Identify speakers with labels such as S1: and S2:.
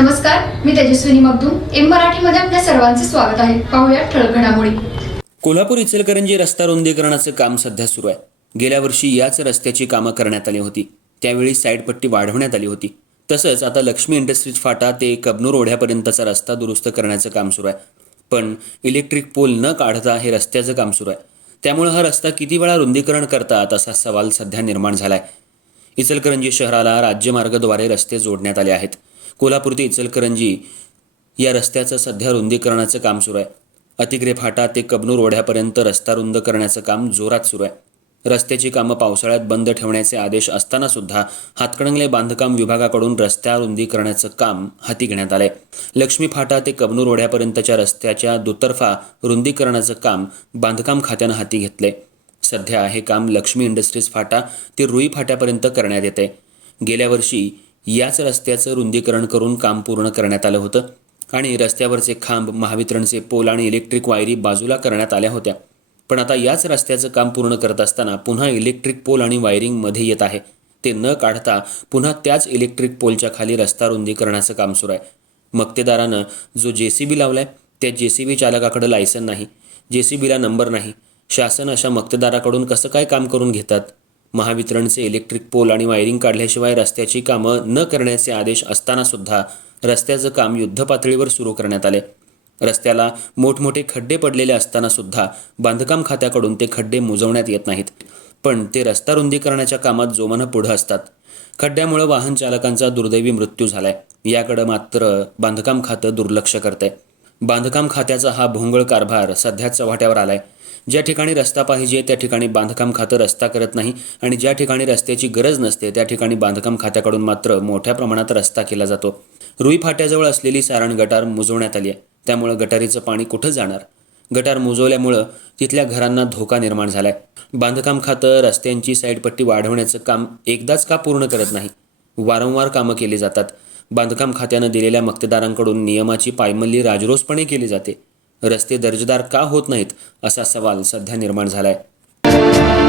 S1: नमस्कार मी तेजस्विनी मगदूम. एम मराठीमध्ये आपल्या सर्वांचे स्वागत आहे. पाहूया ठळक घडामोडी.
S2: कोल्हापूर इचलकरंजी रस्ता रुंदीकरणाचं काम सध्या सुरू आहे. गेल्या वर्षी याच रस्त्याची कामं करण्यात आली होती. त्यावेळी साईड पट्टी वाढवण्यात आली होती. तसंच आता लक्ष्मी इंडस्ट्रीज फाटा ते कबनूर ओढ्यापर्यंतचा रस्ता दुरुस्त करण्याचं काम सुरू आहे. पण इलेक्ट्रिक पोल न काढता हे रस्त्याचं काम सुरू आहे. त्यामुळे हा रस्ता किती वेळा रुंदीकरण करतात असा सवाल सध्या निर्माण झालाय. इचलकरंजी शहराला राज्यमार्गाद्वारे रस्ते जोडण्यात आले आहेत. कोल्हापूर ते इचलकरंजी या रस्त्याचं सध्या रुंदीकरणाचं काम सुरू आहे. अतिग्रे फाटा ते कबनूर ओढ्यापर्यंत रस्ता रुंद करण्याचं काम जोरात सुरू आहे. रस्त्याची कामं पावसाळ्यात बंद ठेवण्याचे आदेश असताना सुद्धा हातकणंगले बांधकाम विभागाकडून रस्त्या रुंदीकरणाचं काम हाती घेण्यात आलंय. लक्ष्मी फाटा ते कबनूर ओढ्यापर्यंतच्या रस्त्याच्या दुतर्फा रुंदीकरणाचं काम बांधकाम खात्यानं हाती घेतलंय. सध्या हे काम लक्ष्मी इंडस्ट्रीज फाटा ते रुई फाट्यापर्यंत करण्यात येते गेल्या वर्षी याच रस्त्याचं रुंदीकरण करून काम पूर्ण करण्यात आलं होतं आणि रस्त्यावरचे खांब महावितरणचे पोल आणि इलेक्ट्रिक वायरी बाजूला करण्यात आल्या होत्या. पण आता याच रस्त्याचं काम पूर्ण करत असताना पुन्हा इलेक्ट्रिक पोल आणि वायरिंगमध्ये येत आहे. ते न काढता पुन्हा त्याच इलेक्ट्रिक पोलच्या खाली रस्ता रुंदीकरणाचं काम सुरू आहे. मक्तेदारानं जो जे सी बी लावलाय त्या जे सी बी चालकाकडे लायसन नाही जे सी बीला नंबर नाही. शासन अशा मक्तेदाराकडून कसं काय काम करून घेतात? महावितरणचे इलेक्ट्रिक पोल आणि वायरिंग काढल्याशिवाय रस्त्याची कामं न करण्याचे आदेश असताना सुद्धा रस्त्याचं काम युद्धपातळीवर सुरू करण्यात आले. रस्त्याला मोठमोठे खड्डे पडलेले असताना सुद्धा बांधकाम खात्याकडून ते खड्डे मुजवण्यात येत नाहीत. पण ते रस्ता रुंदीकरणाच्या कामात जोमानं पुढं असतात. खड्ड्यामुळे वाहन चालकांचा दुर्दैवी मृत्यू झालाय. याकडं मात्र बांधकाम खातं दुर्लक्ष करतंय. बांधकाम खात्याचा हा भोंगळ कारभार सध्या चव्हाट्यावर आलाय. ज्या ठिकाणी रस्ता पाहिजे त्या ठिकाणी बांधकाम खातं रस्ता करत नाही आणि ज्या ठिकाणी रस्त्याची गरज नसते त्या ठिकाणी बांधकाम खात्याकडून मात्र मोठ्या प्रमाणात रस्ता केला जातो. रुई फाट्याजवळ असलेली सारण गटार मुजवण्यात आली आहे. त्यामुळं गटारीचं पाणी कुठं जाणार? गटार मुजवल्यामुळं तिथल्या घरांना धोका निर्माण झालाय. बांधकाम खातं रस्त्यांची साईडपट्टी वाढवण्याचं काम एकदाच का पूर्ण करत नाही? वारंवार कामं केली जातात. बांधकाम खात्यानं दिलेल्या मक्तेदारांकडून नियमाची पायमल्ली राजरोसपणे केली जाते. रस्ते दर्जेदार का होत नाहीत असा सवाल सध्या निर्माण झालाय.